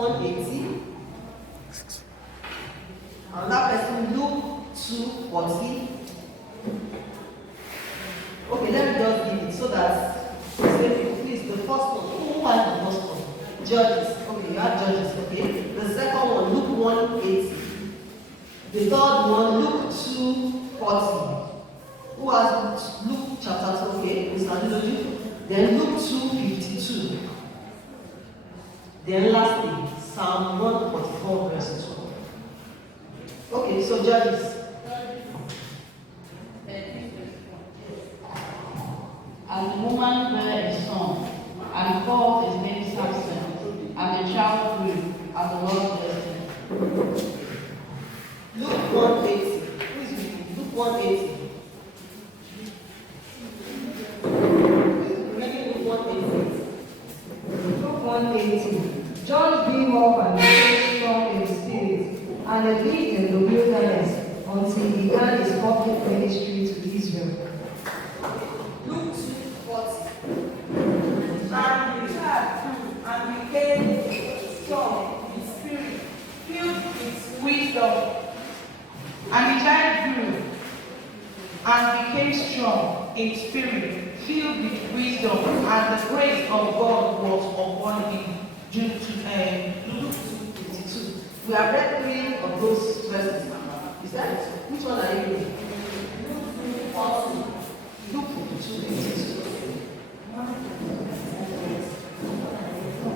180. Another person, Luke 2:40. Okay, let me just give it so that please, the first one. Who has the first one? Judges. Okay, you have Judges, okay? The second one, Luke 1:80. The third one, Luke 2:40. Who has Luke chapter 2? Okay, Mr. Ado-Ekiti. Then Luke 2:52. Then lastly, Psalm 144 verse 2. Okay, so Judges. And the woman bare a son, and called his name Samson, and the child grew, and the Lord blessed him. Luke 1:80. Who is reading? Luke 1:80. Reading Luke 1:80. Luke 1:80. John grew up and became strong in spirit, and lived in the wilderness until he began his public ministry to Israel. Luke 2:40. And he had and became strong in spirit, filled with wisdom. And the child grew and became strong in spirit, filled with wisdom, and the grace of God was upon him. Luke 2:52. We have read 3 of those verses. Is that it? Which one are you reading? Luke 40. Luke 2:52.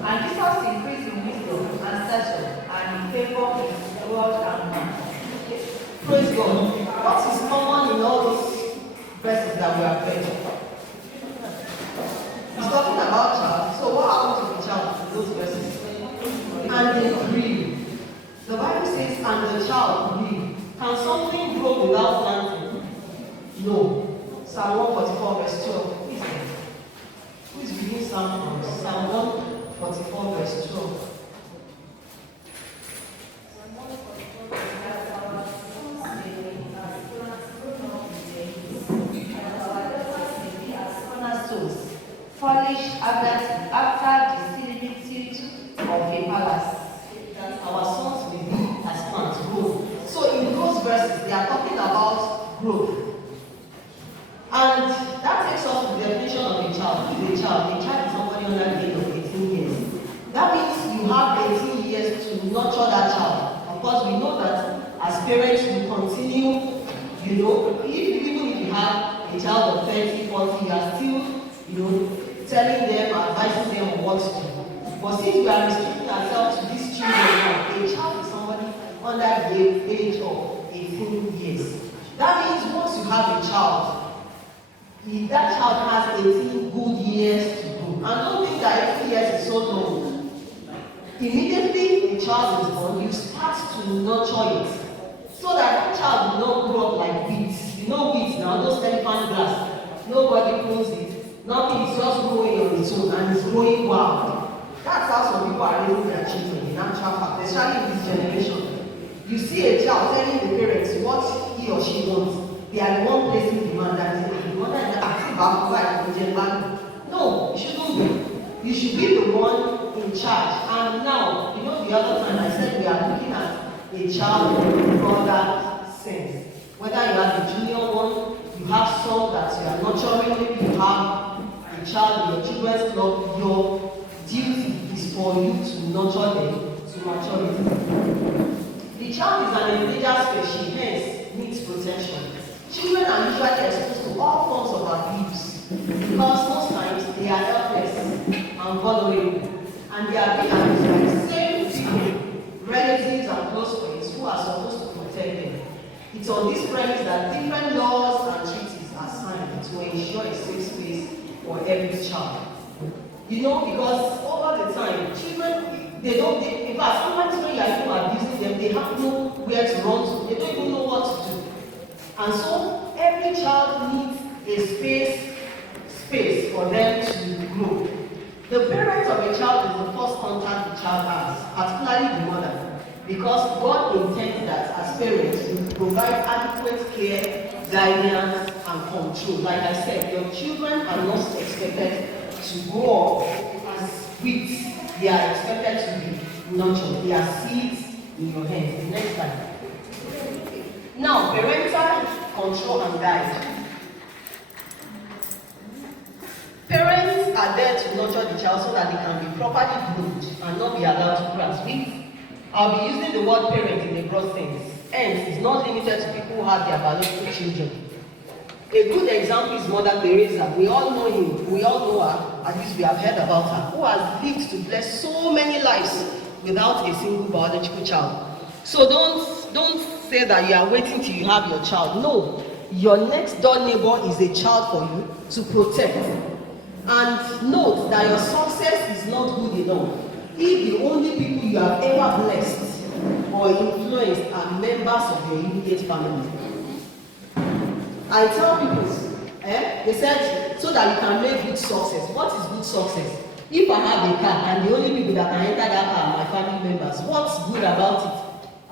And Jesus increased in wisdom and stature and in favor in the world and man. Praise God. What is common in all those verses that we have read? He's talking about child. So what happened to the child in those verses? And they grew. The Bible says, and the child grew. Can something grow without planting? No. Psalm 144 verse 12. Who is there? Who is reading Psalm 144 verse 12? Furnished after the similitude of a palace. That our sons may be as plants grow. So in those verses, they are talking about growth. And that takes us to the definition of a child. Who is a child? A child is somebody under the age of 18 years. That means you have 18 years to nurture that child. Of course, we know that as parents, we continue, even if you have a child of 30, 40, you are still, telling them, advising them on what to do. But since we are restricting ourselves to these children now, a child is somebody under the age of 18 years. That means once you have a child, that child has 18 good years to go. And don't think that 18 years is so long. Immediately a child is born, you start to nurture it. So that child will not grow up like weeds. You know weeds now, those elephant grass. Nobody pulls it. Nothing is just growing on its own and it's growing wild. That's how some people are raising their children in actual fact, especially in this generation. You see a child telling the parents what he or she wants. They are the one placing demand that the mother is active back. No, you shouldn't be. You should be the one in charge. And now, the other time I said we are looking at a child in broader sense. Whether you have a junior one, you have some that you are nurturing, maybe you have a child in your children's club, your duty is for you to nurture them to maturity. The child is an endangered species, hence needs protection. Children are usually exposed to all forms of abuse because most times they are helpless and vulnerable, and they are being abused by the same people, relatives and close friends who are supposed to protect them. It's on this premise that different laws and treaties are signed to ensure a safe space for every child. Because over the time, children, in fact, sometimes when you are even abusing them, they have nowhere to run to. They don't even know what to do. And so, every child needs a space for them to grow. The parents of a child is the first contact the child has, particularly the mother. Because God intends that as parents, you provide adequate care, guidance, and control. Like I said, your children are not expected to grow up as weak they are expected to be. nurture. They are seeds in your hands. The next time. Now, parental control and guide. Parents are there to nurture the child so that they can be properly groomed and not be allowed to grasp it. I'll be using the word parent in a broad sense. Hence, it's not limited to people who have their biological children. A good example is Mother Teresa. We all know him, we all know her, at least we have heard about her, who has lived to bless so many lives without a single biological child. So don't say that you are waiting till you have your child. No, your next door neighbor is a child for you to protect. And note that your success is not good enough if the only people you have ever blessed or influenced are members of your immediate family. I tell people, they said, so that you can make good success. What is good success? If I have a car and the only people that can enter that car are my family members, what's good about it?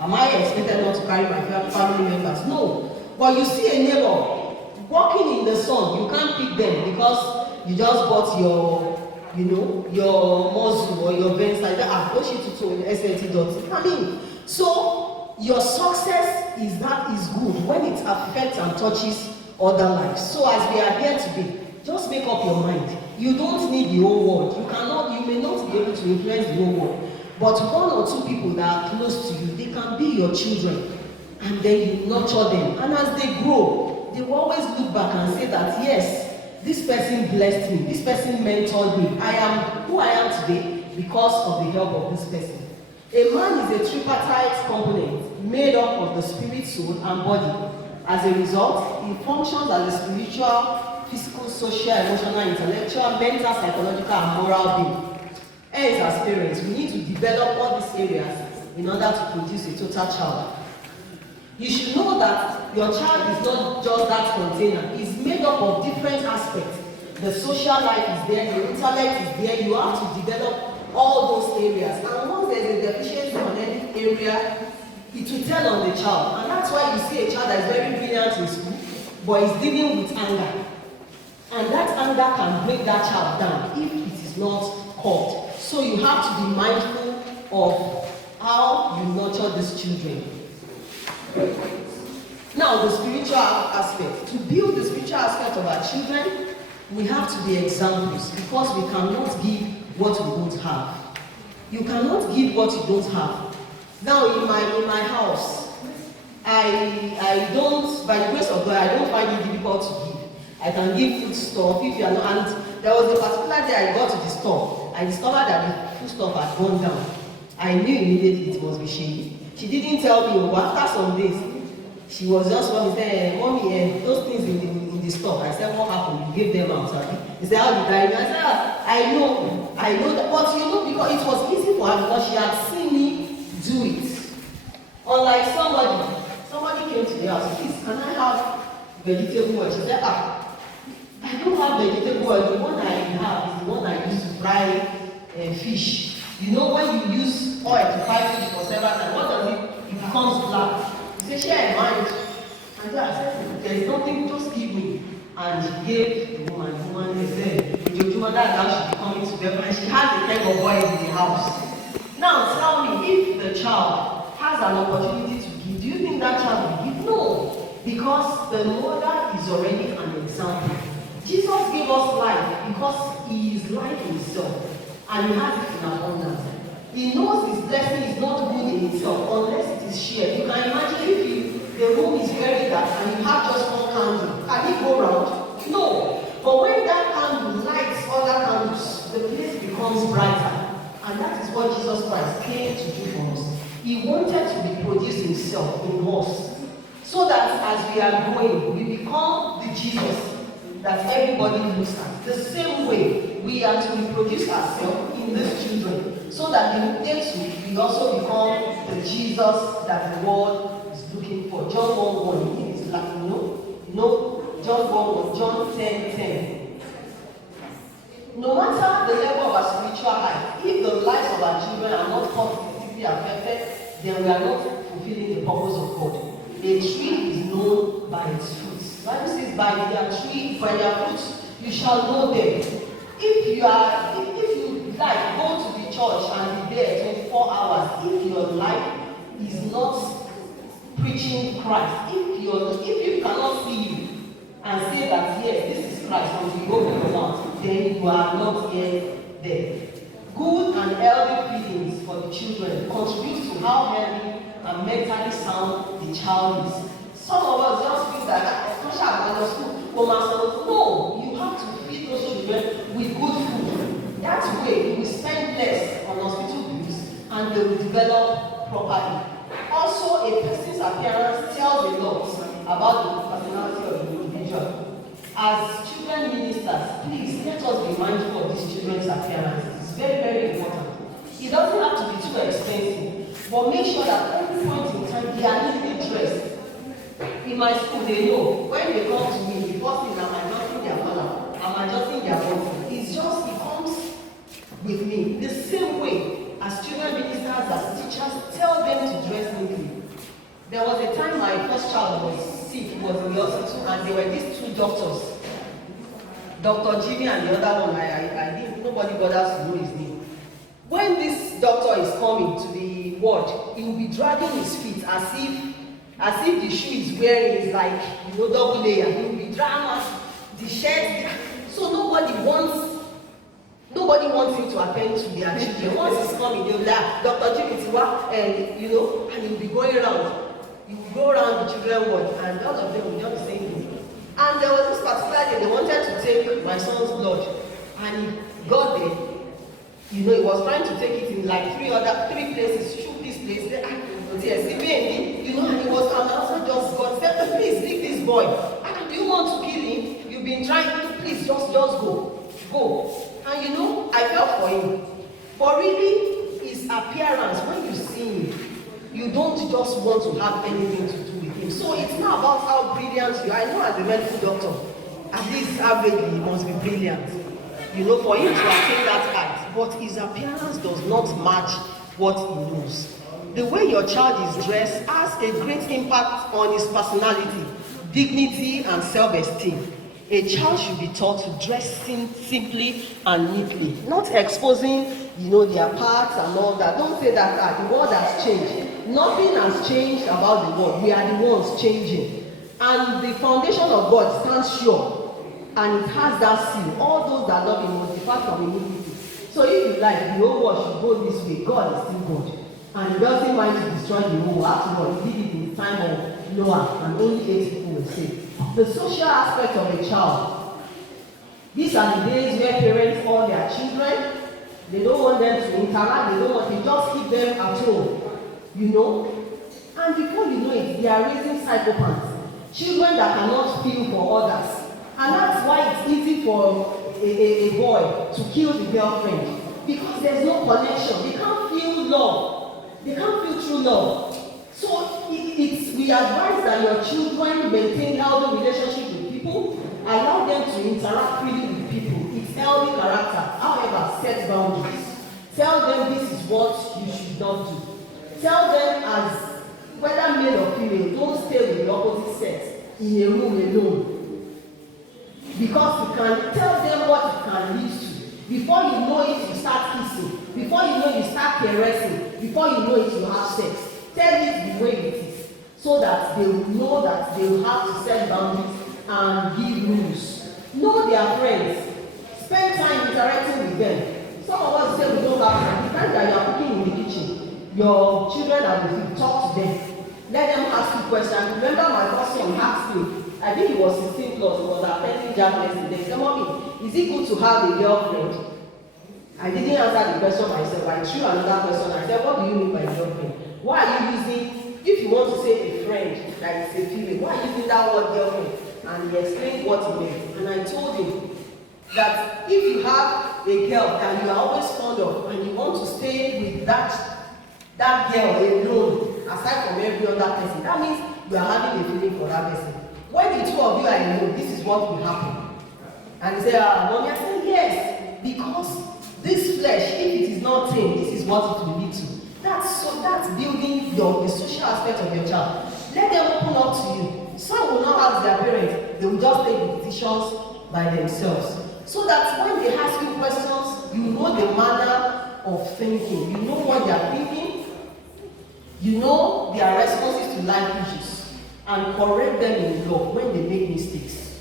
Am I expected not to carry my family members? No. But you see a neighbor walking in the sun, you can't pick them because you just bought your muscle or your veins like that. I mean, so your success is good when it affects and touches other lives. So as we are here today, just make up your mind. You don't need the whole world. You may not be able to influence the whole world. But one or two people that are close to you, they can be your children. And then you nurture them. And as they grow, they will always look back and say that, yes, this person blessed me. This person mentored me. I am who I am today because of the help of this person. A man is a tripartite component made up of the spirit, soul, and body. As a result, he functions as a spiritual, physical, social, emotional, intellectual, mental, psychological, and moral being. Hence, as parents, we need to develop all these areas in order to produce a total child. You should know that your child is not just that container. It's made up of different aspects. The social life is there, the intellect is there. You have to develop all those areas. And once there's a deficiency on any area, it will tell on the child. And that's why you see a child that is very brilliant in school, but is dealing with anger. And that anger can break that child down if it is not caught. So you have to be mindful of how you nurture these children. Now, the spiritual aspect. To build the spiritual aspect of our children, we have to be examples because we cannot give what we don't have. You cannot give what you don't have. Now, in my house, I don't, by the grace of God, I don't find it difficult to give. I can give food stuff if you are not. And there was a particular day I got to the store. I discovered that the food stuff had gone down. I knew immediately it must be shady. She didn't tell me, but after some days, she was just one saying, Mommy, those things in the store. I said, what happened? You gave them out. He said, how did I know? I said, I know that. But you know, because it was easy for her because she had seen me do it. Unlike somebody came to the house, please, can I have vegetable oil? She said, I don't have vegetable oil. The one I have is the one I use to fry fish. You know, when you use oil to fry fish for several times, what does it? It becomes black. She said, share mind. And I said, there is nothing, just give me. And she gave the woman. The woman said, that girl should be coming together. And she has a keg of oil in the house. Now tell me, if the child has an opportunity to give, do you think that child will give? No. Because the mother is already an example. Jesus gave us life because he is life himself. And he has it in abundance. He knows his blessing is not good in itself unless it is shared. You can imagine if the room is very dark and you have just one candle. Can it go round? No. But when that candle lights other candles, the place becomes brighter. And that is what Jesus Christ came to do for us. He wanted to reproduce himself in us. So that as we are growing, we become the Jesus that everybody looks at. The same way we are to reproduce ourselves in these children, so that in next week we also become the Jesus that the world is looking for. John 1:1, it's like, John 1:1, John 10:10. No matter the level of our spiritual life, if the lives of our children are not positively affected, then we are not fulfilling the purpose of God. A tree is known by its fruits. The Bible says, by their fruits, you shall know them. If you like, go to the church and be there 24 hours, if your life is not preaching Christ, if you cannot see you and say that yes, this is Christ, and you open your mouth, then you are not yet there. Good and healthy feelings for the children contribute to how healthy and mentally sound the child is. Some of us just feel that, especially at school, no, you have to feed those children with good food. That way, you will spend less on hospital bills and they will develop properly. Also, a person's appearance tells a lot about the personality of the individual. As children ministers, please let us be mindful of these children's appearance. It's very, very important. It doesn't have to be too expensive, but make sure that every point in time they are neatly dressed. In my school, they know when they come to me, the first thing I'm adjusting their color, I'm adjusting their body. It comes with me. The same way as children ministers, as teachers, tell them to dress neatly. There was a time my first child was sick, he was in the hospital, and there were these two doctors, Dr. Jimmy and the other one, I didn't, nobody bothers to know his name. When this doctor is coming to the ward, he will be dragging his feet as if the shoe he's wearing is like, double layer. He will be dragging the shirt. So nobody wants him to attend to their children. Once he's coming, they'll be like, Dr. Jimmy, and he'll be going around. He will go around the children's ward, and all of them will just be saying, and there was this particular day, they wanted to take my son's blood, and he got there. He was trying to take it in like three places, shoot this place, and he was also just God said, please leave this boy. Do you want to kill him? You've been trying, please just go. And I felt for him. But really, his appearance, when you see him, you don't just want to have anything to do with him. So it's not about how brilliant you are. I know as a medical doctor, at least averagely, he must be brilliant. For him to attain that height. But his appearance does not match what he knows. The way your child is dressed has a great impact on his personality, dignity, and self-esteem. A child should be taught to dress simply and neatly, not exposing, their parts and all that. Don't say that the world has changed. Nothing has changed about the world. We are the ones changing. And the foundation of God stands sure, and it has that seal. All those that love him must depart from iniquity. So if you like, the whole world should go this way, God is still God. And he doesn't mind to destroy the whole world. After all, he did it in the time of Noah, and only 8 people were saved. The social aspect of a child. These are the days where parents call their children. They don't want them to interact. They just keep them at home. And before you know it, they are raising psychopaths. Children that cannot feel for others. And that's why it's easy for a boy to kill the girlfriend. Because there's no connection. They can't feel love. They can't feel true love. So we advise that your children maintain healthy relationships with people, allow them to interact freely with people. It's healthy character. However, set boundaries. Tell them this is what you should not do. Tell them as whether male or female, don't stay with the opposite sex in a room alone. Because you can tell them what it can lead to. Before you know it, you start kissing. Before you know, you start caressing. Before you know it, you have sex. Tell it the way it is, so that they will know that they will have to set boundaries and give rules. Know their friends. Spend time interacting with them. Some of us say we don't have time. The time that you are cooking in the kitchen, your children are with you. Talk to them. Let them ask you questions. Remember my first son asked me, I think he was 16 plus, he was attending jam lesson. They said, Mommy, is it good to have a girlfriend? I didn't answer the question myself. I threw another question. I said, what do you mean by girlfriend? Why are you using, if you want to say a friend that is a female, why are you using that word girlfriend? And he explained what he meant. And I told him that if you have a girl that you are always fond of and you want to stay with that girl alone, aside from every other person, that means you are having a feeling for that person. When the two of you are alone, this is what will happen. And he said, Mommy, I said, yes, because this flesh, if it is not tamed, this is what it will lead to. That's building the social aspect of your child. Let them open up to you. Some will not ask their parents, they will just take the decisions by themselves. So that when they ask you questions, you know the manner of thinking. You know what they are thinking, You know their responses to life issues and correct them in love when they make mistakes.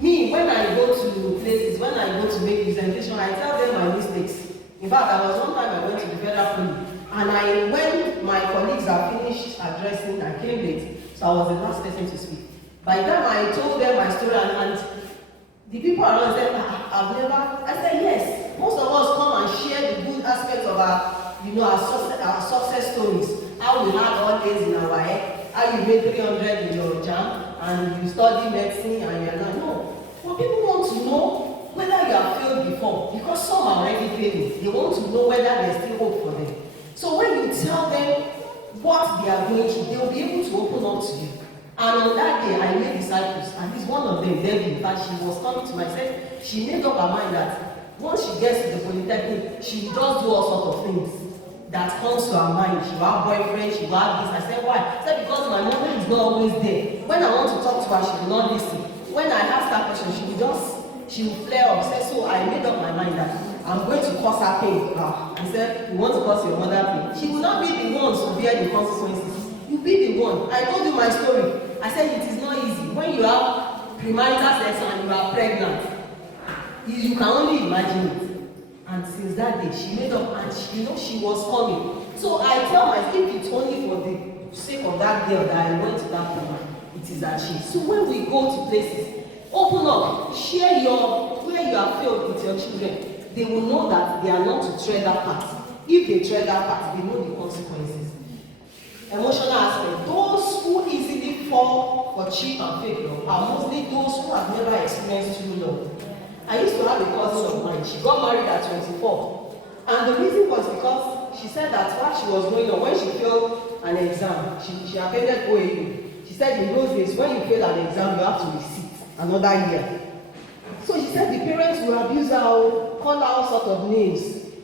Me, when I go to places, when I go to make presentation, I tell them my mistakes. In fact, there was one time I went to the federal police, and when my colleagues are finished addressing, I came late, so I was the last person to speak. By the time I told them my story, and the people around said, I've never, I said, yes. Most of us come and share the good aspects of our success stories. How we had all days in our head, how you made 300 in your jam, and you study medicine, and you're not. No. But people want to know whether you have failed before, because some are already failing. They want to know whether there's still hope for them. So when you tell them what they are going through, they will be able to open up to you. And on that day, I made disciples, and this one of them, Debbie, in fact, she was coming to myself. She made up her mind that once she gets to the polytechnic, she will just do all sorts of things that comes to her mind. She will have boyfriend, she will have this. I said, why? I said, because my mother is not always there. When I want to talk to her, she will not listen. When I ask her question, she will flare up. So I made up my mind that I'm going to cause her pain. I said, you want to cause your mother pain? She will not be the one to bear the consequences. You be the one. I told you my story. I said it is not easy. When you have premarital sex and you are pregnant, you can only imagine it. And since that day, she made up, and she was coming. So I tell myself, if it's only for the sake of that girl that I went to that woman, it is achieved. So when we go to places, open up, share where you have failed with your children. They will know that they are not to tread that path. If they tread that path, they know the consequences. Emotional aspect. Those who easily fall for cheap and fake love are mostly those who have never experienced true love. I used to have a cousin of mine. She got married at 24. And the reason was because she said that while she was growing up, when she failed an exam, she attended OAU. She said in those days, when you fail an exam, you have to resit another year. So she said the parents will abuse her, call her all sorts of names.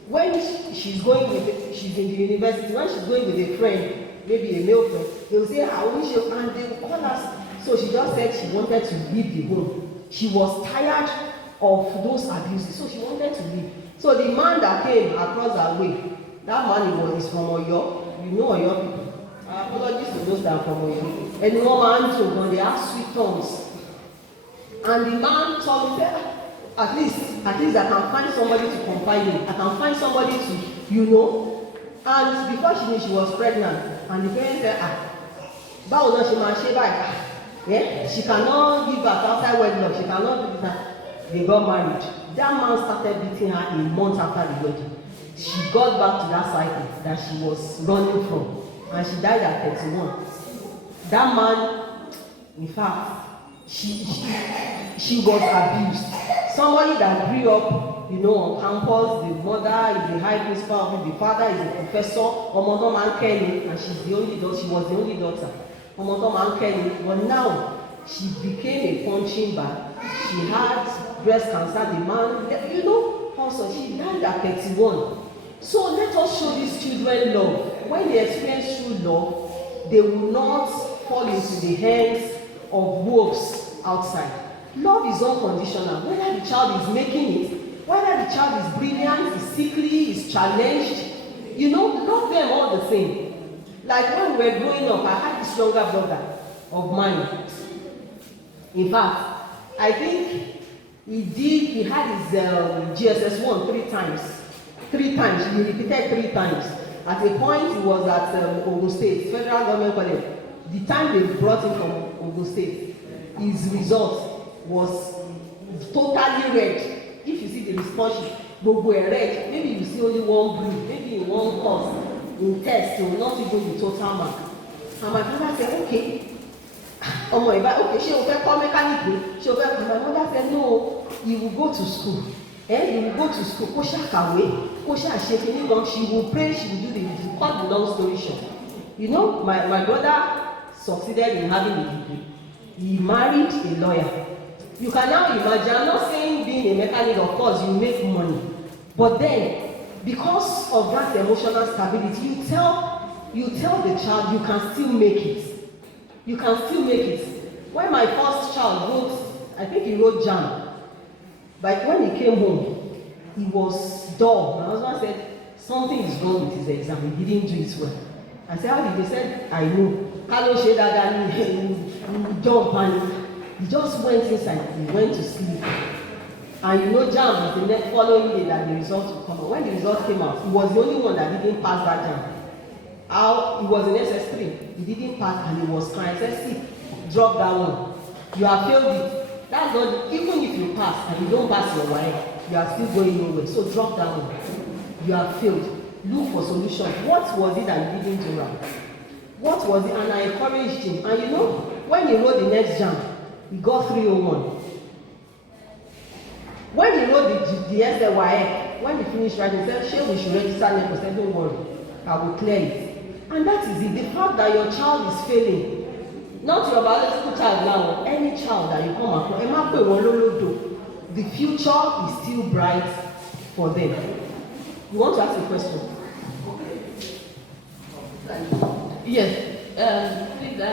When she's in the university, when she's going with a friend, maybe a male friend, they will say, I wish you, and they will call us. So she just said she wanted to leave the home. She was tired of those abuses, so she wanted to leave. So the man that came across her way, that man is from Oyo. You know Oyo people. Apologies to those that are from Oyo. And one man too, when they have sweet tongues. And the man told me, at least I can find somebody to confide in. I can find somebody to, And before she knew she was pregnant, and the parents said, báwo ló ṣe máa ṣe báyìí? She cannot give birth outside wedlock. She cannot do that. They got married. That man started beating her a month after the wedding. She got back to that cycle that she was running from, and she died at 31. That man, in fact, she was abused. Somebody that grew up, on campus, the mother is the high principal, the father is a professor, Omoto man Kenny, and she's the only daughter. She was the only daughter. Omoto man Kenny, but now she became a punching bag. She had breast cancer. The man, also she died at 31. So let us show these children love. When they experience true love, they will not fall into the hands of wolves outside. Love is unconditional. Whether the child is making it, whether the child is brilliant, is sickly, is challenged, love them all the same. Like when we were growing up, I had this younger brother of mine. In fact, I think he had his GSS 1 3 times. 3 times. He repeated 3 times. At a point, he was at Ogun State, Federal Government College. The time they brought him from Ogun State, his result was totally red. If you see the response, gbogbo red. Maybe you see only one blue, maybe in one course, in test, it will not even be total mark. And my brother said, okay. Okay, she will call mechanic. She will call. My mother said, no, you will go to school. You will go to school. Kosha kawe, kosha shaking. She will pray. She will do the. Cut the long story short. My brother succeeded in having a degree. He married a lawyer. You can now imagine. I'm not saying being a mechanic, of course, you make money, but then because of that emotional stability, you tell the child you can still make it. You can still make it. When my first child wrote, I think he wrote JAM, but when he came home, he was dull. My husband said, something is wrong with his exam. He didn't do it well. I said, how did they say? I know. Carlo said that he jumped and he just went inside. He went to sleep. And you know, JAMB is the next following day that the results will come out. When the results came out, he was the only one that didn't pass that JAMB. How he was in SS3, he didn't pass and he was crying. I said, see, drop that one. You have failed it. That's not, even if you pass and you don't pass your wife, you are still going nowhere. So drop that one. You have failed. Look for solutions. What was it that you didn't do right? What was it? And I encouraged him. And you know, when he wrote the next JAMB, he got 301. When he wrote the SLYF, when he finished writing, he said, sure, we should register name. I said, don't worry, I will clear it. And that is it. The fact that your child is failing, not your biological child now, any child that you come across, the future is still bright for them. You want to ask a question? Yes, please, I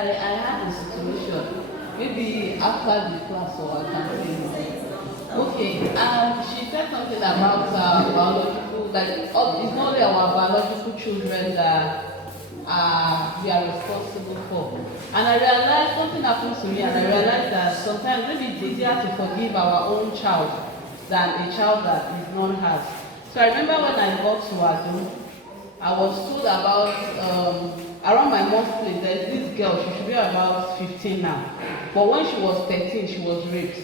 had a situation. Maybe after the class or I can say more. Okay, she said something about biological, like it's not only our biological children that we are responsible for. And I realized something happened to me, and I realized that sometimes maybe it's easier to forgive our own child than a child that is not hers. So I remember when I got to Ado, I was told about around my mom's place, there's this girl, she should be about 15 now. But when she was 13, she was raped.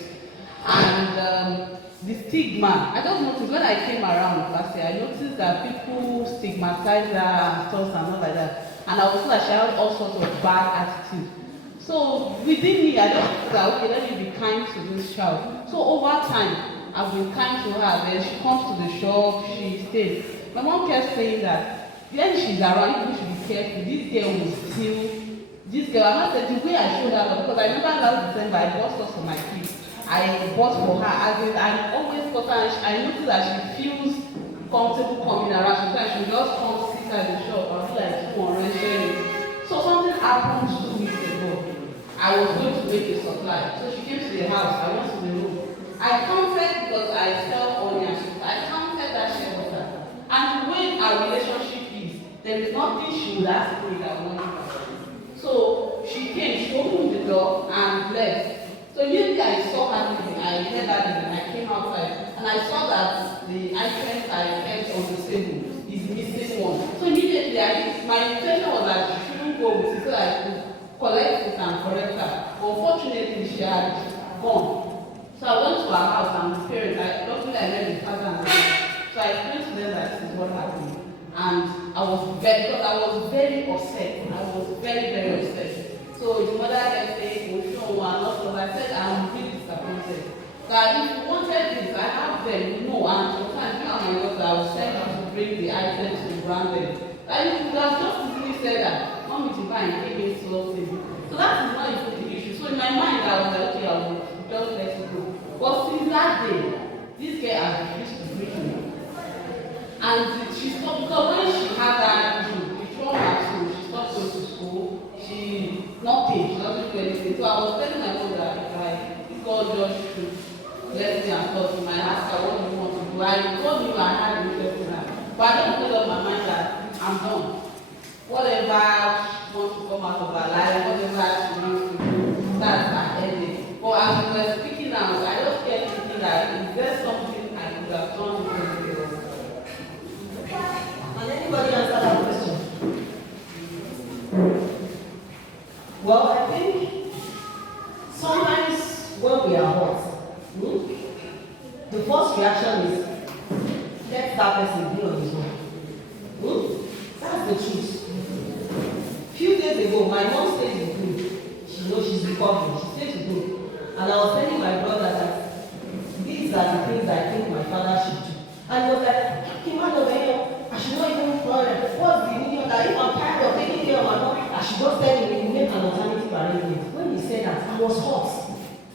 And the stigma, I just noticed when I came around last year, I noticed that people stigmatize her and stuff and all like that. And I was told that she had all sorts of bad attitude. So within me, I just thought, okay, let me be kind to this child. So over time, I've been kind to her. Then she comes to the shop, she stays. My mom kept saying that when she's around, people should be careful. This girl will steal. This girl, I must say, the way I showed her, because I remember last December, I bought stuff for my kids. I bought for her. I always got her, and I noticed that she feels comfortable coming around. Sometimes she just come sit at the shop and be like, come on, sharing. So something happened 2 weeks ago. I was going to make a supply. So she came to the house. I went to the room. I counted because I sell onions. I counted that she was her. And the way our relationship is, there is nothing she would ask me that won't happen. So she came, she opened the door and left. So immediately I saw her leaving, I heard her leaving, I came outside and I saw that the items I kept on the table is missing one. So immediately my intention was that she shouldn't go with it so I could collect it and correct her. Unfortunately, she had gone. So I went to her house and the parents, luckily I met the father and the mother. So I explained to them that this is what happened. And I was very upset. I was very upset. So the mother kept saying, oh, and also I said, I'm really disappointed. That if you wanted this, I have them, no, and sometimes me and my daughter, I will send her to bring the items to brand them. That you could have just easily said that, mommy to buy and give me something. So that is not the issue. So in my mind, I was like, okay, I will just let it go. But since that day, this girl has refused to greet me. And she stopped, because when she had that issue, she threw her school, she stopped going to school. She doesn't do anything. So I was telling my mother that if God just should bless me and talk to my ask her what do you want to do. I told you I had interest in her. But I don't made up my mind that I'm done. Whatever she wants to come out of her life, whatever she wants to do, that's her ending. But as we were speaking now, I just kept thinking that is there something I could have done differently? Can anybody answer that question? Well, I think sometimes when we are hot, the first reaction is, let that person be on his own. That's the truth. Few days ago, my mom stayed with me. She knows she's recovering. She stayed with me. And I was telling my brother that these are the things I think my father should do. And he was like, I should not even call them. What's the meaning of that? If I'm tired of taking care of my mom, I should just tell him make an alternative arrangement. When he said that, I was hot.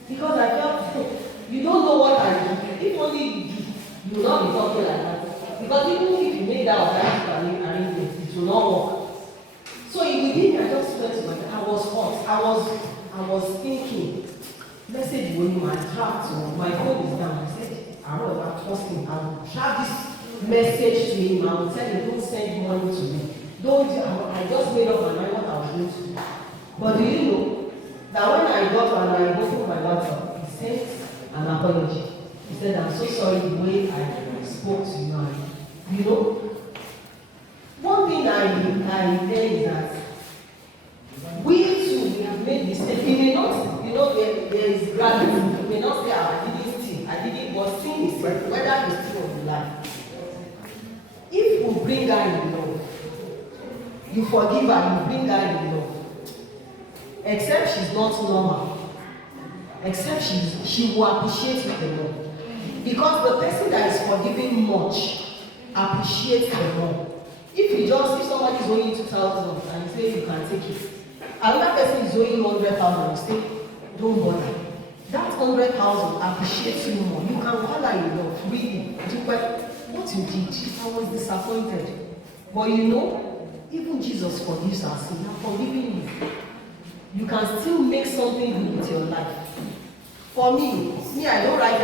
Because I felt, you don't know what I do. If only you do, you will not be talking like that. Because even if you make that alternative arrangement, it will not work. So within, I just went to my, I was hot. I was thinking, let's say the way my heart, my phone is down. I said, I don't know, I trust him. I will have this message to him. I will tell him, don't send money to me. I just just made up my mind what I was going to do. But do you know that when I got and I opened my WhatsApp, he sent an apology. He said, I'm so sorry the way I spoke to you. And, you know, one thing I hear is that we too, we have made mistakes. We may not, you know, there is gravity. We may not say, I didn't steal, I didn't, but sin is whether you steal or you lie. If you bring her in love, you forgive her, you bring her in love. Except she's not normal. Except she will appreciate you the more. Because the person that is forgiving much appreciates the more. If somebody is owing you 2,000 and you say you can take it, another person is owing 100,000, you say, don't bother. That 100,000 appreciates you more. You can holler in love, really. What you did, I was disappointed. But you know, even Jesus forgives our sin. I'm forgiving you. You can still make something good with your life. For me, I don't write